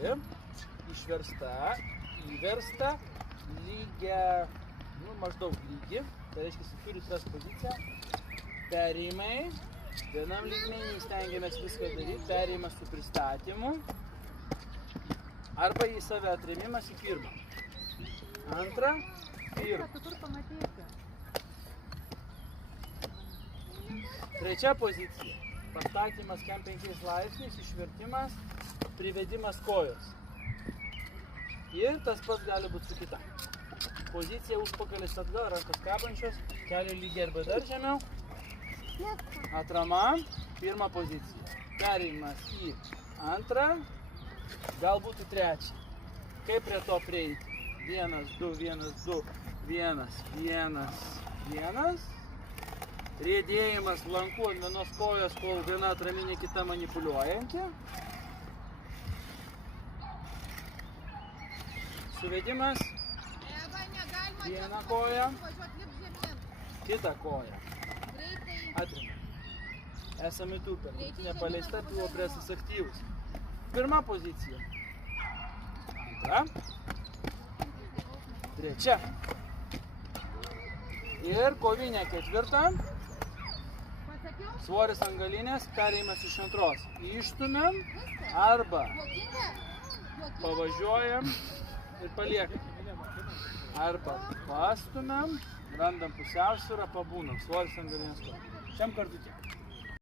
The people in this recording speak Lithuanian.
stipri, išversta, įversta, lygia, maždaug lygi. Tai reiškia, turit ras poziciją. Perėjimai. Vienam lygmenį stengiamės viską daryti. Perėjimas su pristatymu. Arba į save atrėmimas į pirmą. Antrą. Pirmą. Trečia pozicija. Pastatymas kem 5 laipsniais, išvertimas, privedimas kojos. Ir tas pats gali būti su kita. Pozicija užpakalis atgal, rankos kabančios, keliai lygiai arba dar žemiau. Atrama, pirma pozicija. Perėjimas į antrą, galbūt į trečią. Kaip prie to prieiti? 1, 2, 1, 2, 1, 1, 1. Riedėjimas lankų ant vienos kojos, kol viena atraminė, kita manipuliuojanti. Suvedimas. Vieną koją. Kitą koją. Atrima. Esame tupę. Krūtinė paleista, pilvo presas aktyvus. Pirma pozicija. Antra. Trečia. Ir kovinė ketvirta. Svoris ant galinės, perėjimas iš antros. Išstumiam arba pavažiuojam ir paliekam. Arba pastumiam, randam pusiausvyrą, pabūnam. Svoris ant galinės kojos. Šiam kartu tiek.